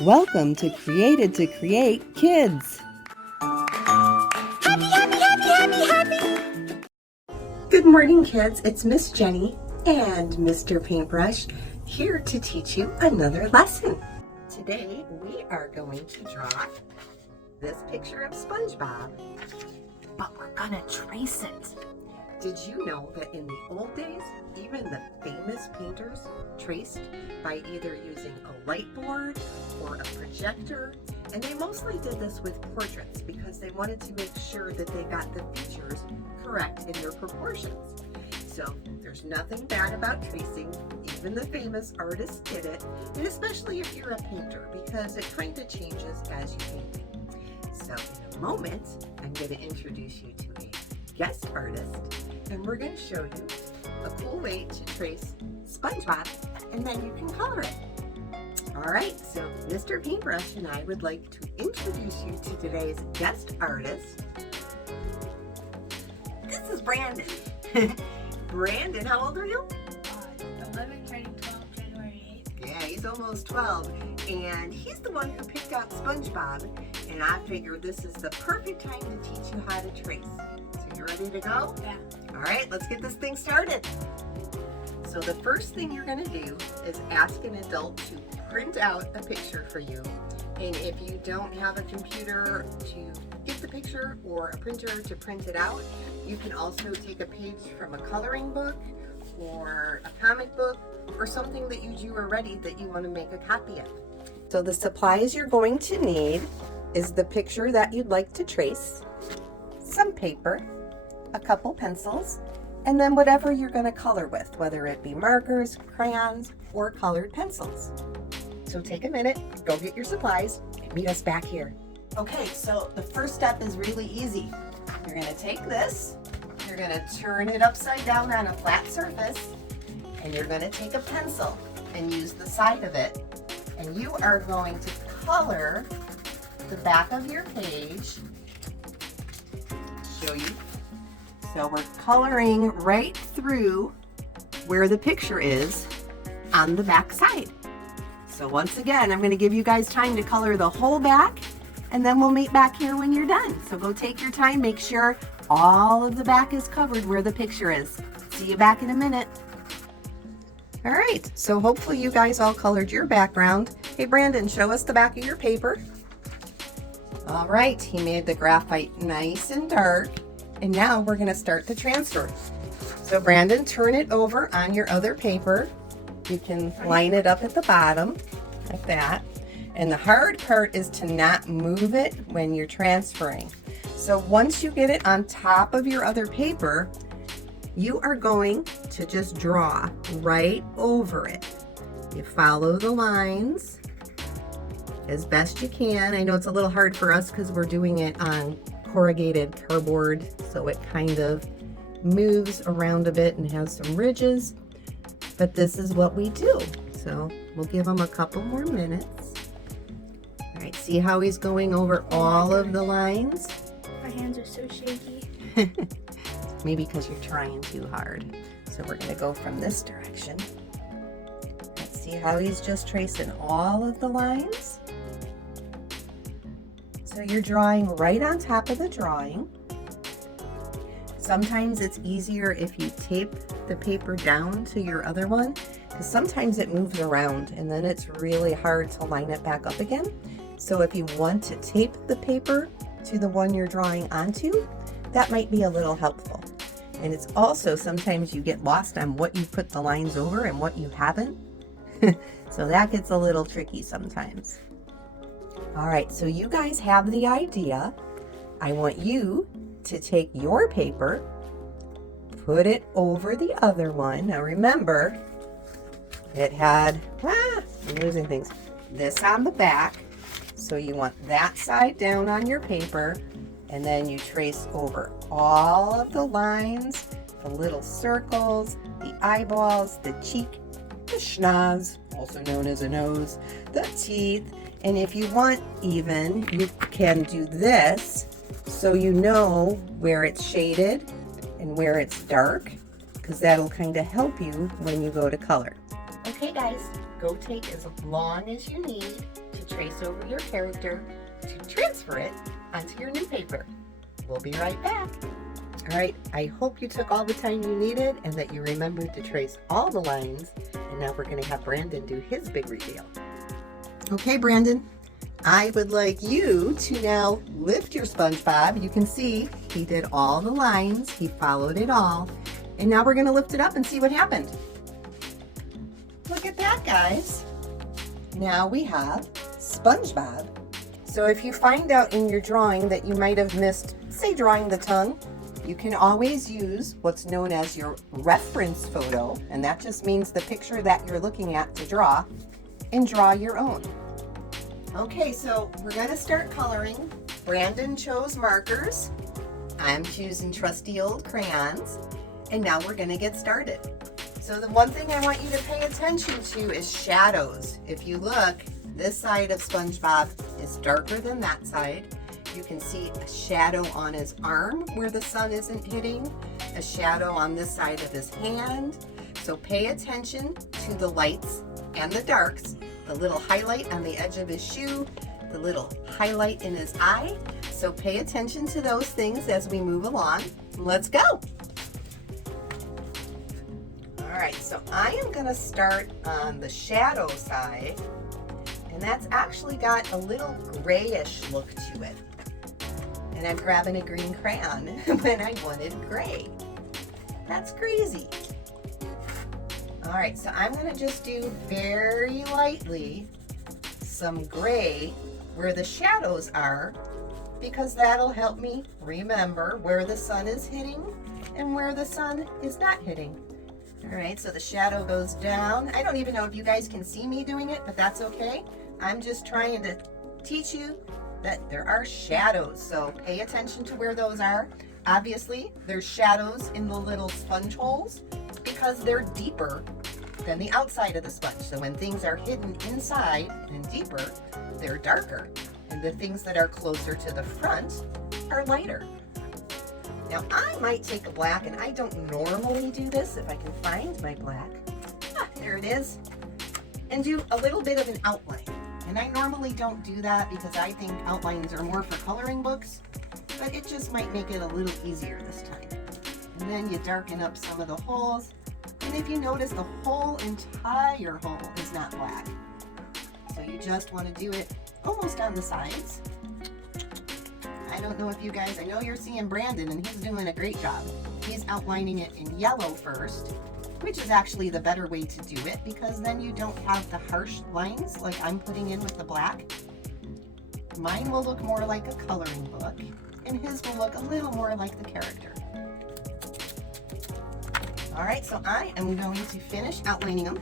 Welcome to Created to Create Kids. Happy, happy, happy, happy, happy. Good morning, kids. It's Miss Jenny and Mr. Paintbrush here to teach you another lesson. Today, we are going to draw this picture of SpongeBob, but we're gonna trace it. Did you know that in the old days, even the famous painters traced by either using a light board or a projector? And they mostly did this with portraits because they wanted to make sure that they got the features correct in their proportions. So there's nothing bad about tracing. Even the famous artists did it, and especially if you're a painter, because it kind of changes as you paint. So in a moment, I'm going to introduce you to a guest artist, and we're going to show you a cool way to trace SpongeBob, and then you can color it. All right, so Mr. Paintbrush and I would like to introduce you to today's guest artist. This is Brandon. Brandon, how old are you? 11, turning 12, January 8th. Yeah, he's almost 12, and he's the one who picked out SpongeBob, and I figured this is the perfect time to teach you how to trace. So you ready to go? Yeah. All right, let's get this thing started. So the first thing you're going to do is ask an adult to print out a picture for you. And if you don't have a computer to get the picture or a printer to print it out, you can also take a page from a coloring book or a comic book or something that you drew already that you want to make a copy of. So the supplies you're going to need is the picture that you'd like to trace, some paper, a couple pencils, and then whatever you're going to color with, whether it be markers, crayons, or colored pencils. So take a minute, go get your supplies, and meet us back here. Okay, so the first step is really easy. You're going to take this, you're going to turn it upside down on a flat surface, and you're going to take a pencil and use the side of it, and you are going to color the back of your page. Show you. So we're coloring right through where the picture is on the back side. So once again, I'm going to give you guys time to color the whole back, and then we'll meet back here when you're done. So go take your time, make sure all of the back is covered where the picture is. See you back in a minute. All right, so hopefully you guys all colored your background. Hey Brandon, show us the back of your paper. All right, he made the graphite nice and dark. And now we're going to start the transfer. So Brandon, turn it over on your other paper. You can line it up at the bottom like that. And the hard part is to not move it when you're transferring. So once you get it on top of your other paper, you are going to just draw right over it. You follow the lines as best you can. I know it's a little hard for us because we're doing it on corrugated cardboard, so it kind of moves around a bit and has some ridges, but this is what we do. So we'll give him a couple more minutes. All right, see how he's going over all of the lines? My hands are so shaky. Maybe because you're trying too hard. So we're gonna go from this direction. Let's see how he's just tracing all of the lines. So you're drawing right on top of the drawing. Sometimes it's easier if you tape the paper down to your other one, because sometimes it moves around and then it's really hard to line it back up again. So if you want to tape the paper to the one you're drawing onto, that might be a little helpful. And it's also sometimes you get lost on what you put the lines over and what you haven't. So that gets a little tricky sometimes. All right, so you guys have the idea. I want you to take your paper, put it over the other one. Now remember, it had, I'm losing things, this on the back. So you want that side down on your paper, and then you trace over all of the lines, the little circles, the eyeballs, the cheek, the schnoz, also known as a nose, the teeth. And if you want even, you can do this so you know where it's shaded and where it's dark, because that'll kind of help you when you go to color. Okay guys, go take as long as you need to to trace over your character to transfer it onto your new paper. We'll be right back. All right, I hope you took all the time you needed and that you remembered to trace all the lines. And now we're going to have Brandon do his big reveal. Okay, Brandon, I would like you to now lift your SpongeBob. You can see he did all the lines. He followed it all. And now we're going to lift it up and see what happened. Look at that, guys. Now we have SpongeBob. So if you find out in your drawing that you might have missed, say, drawing the tongue, you can always use what's known as your reference photo, and that just means the picture that you're looking at to draw, and draw your own. Okay, so we're going to start coloring. Brandon chose markers. I'm choosing trusty old crayons, and now we're going to get started. So the one thing I want you to pay attention to is shadows. If you look, this side of SpongeBob is darker than that side. You can see a shadow on his arm where the sun isn't hitting, a shadow on this side of his hand. So pay attention to the lights and the darks, the little highlight on the edge of his shoe, the little highlight in his eye. So pay attention to those things as we move along. Let's go. All right, so I am going to start on the shadow side, and that's actually got a little grayish look to it. And I'm grabbing a green crayon when I wanted gray. That's crazy. All right, so I'm going to just do very lightly some gray where the shadows are, because that'll help me remember where the sun is hitting and where the sun is not hitting. All right, so the shadow goes down. I don't even know if you guys can see me doing it, but that's okay. I'm just trying to teach you that there are shadows, so pay attention to where those are. Obviously, there's shadows in the little sponge holes because they're deeper than the outside of the sponge. So when things are hidden inside and deeper, they're darker. And the things that are closer to the front are lighter. Now, I might take a black, and I don't normally do this if I can find my black. Ah, there it is. And do a little bit of an outline. And I normally don't do that because I think outlines are more for coloring books, but it just might make it a little easier this time. And then you darken up some of the holes. And if you notice, the whole entire hole is not black. So you just want to do it almost on the sides. I don't know if you guys, I know you're seeing Brandon and he's doing a great job. He's outlining it in yellow first, which is actually the better way to do it because then you don't have the harsh lines like I'm putting in with the black. Mine will look more like a coloring book and his will look a little more like the character. All right, so I am going to finish outlining them.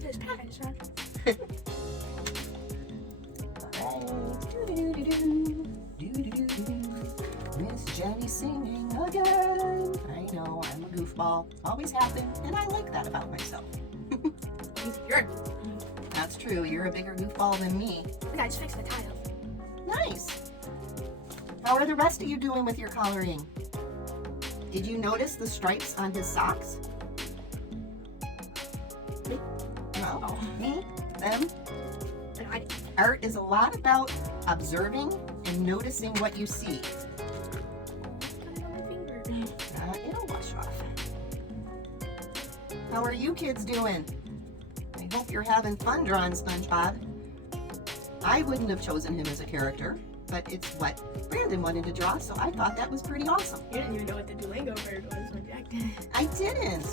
This package, huh? Miss Jenny singing again. I know, I'm a goofball. Always happen, and I like that about myself. That's true, you're a bigger goofball than me. I just fixed the tile. Nice. How are the rest of you doing with your coloring? Did you notice the stripes on his socks? No. Oh. Me? Them? And I Art is a lot about observing and noticing what you see. got it on my finger. It'll wash off. How are you kids doing? I hope you're having fun drawing SpongeBob. I wouldn't have chosen him as a character, but it's what Brandon wanted to draw, so I thought that was pretty awesome. You didn't even know what the Duolingo bird was when Jack did. I didn't.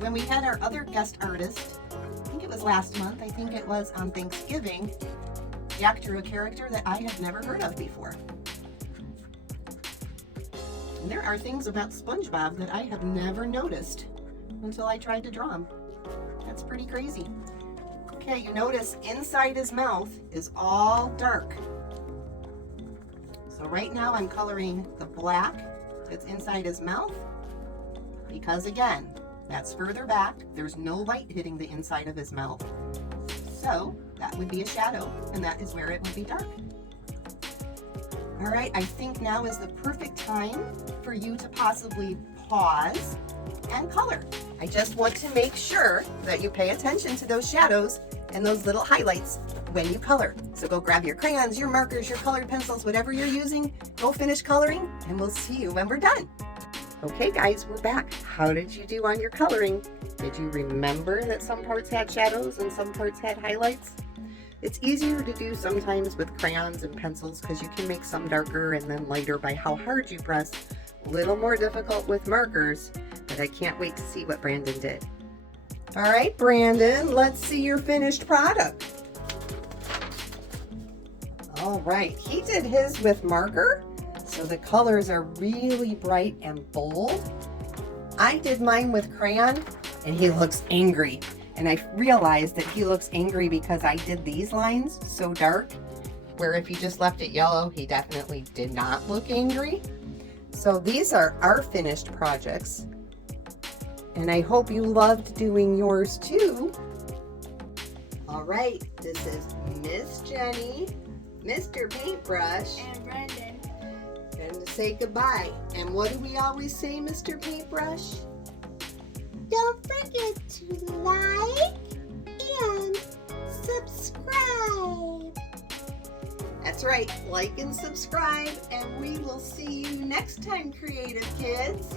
When we had our other guest artist, I think it was last month, I think it was on Thanksgiving, Jack drew a character that I had never heard of before. And there are things about SpongeBob that I have never noticed until I tried to draw him. That's pretty crazy. Okay, you notice inside his mouth is all dark. So right now I'm coloring the black that's inside his mouth because again, that's further back. There's no light hitting the inside of his mouth. So that would be a shadow and that is where it would be dark. All right, I think now is the perfect time for you to possibly pause and color. I just want to make sure that you pay attention to those shadows and those little highlights when you color. So go grab your crayons, your markers, your colored pencils, whatever you're using, go finish coloring, and we'll see you when we're done. Okay guys, we're back. How did you do on your coloring? Did you remember that some parts had shadows and some parts had highlights? It's easier to do sometimes with crayons and pencils because you can make some darker and then lighter by how hard you press. A little more difficult with markers, but I can't wait to see what Brandon did. All right, Brandon, let's see your finished product. All right, he did his with marker, so the colors are really bright and bold. I did mine with crayon, and he looks angry. And I realized that he looks angry because I did these lines so dark, where if you just left it yellow, he definitely did not look angry. So these are our finished projects. And I hope you loved doing yours too. All right, this is Miss Jenny, Mr. Paintbrush, And Brandon. and to say goodbye. And what do we always say, Mr. Paintbrush? Don't forget to like and subscribe. That's right, like and subscribe, and we will see you next time, creative kids.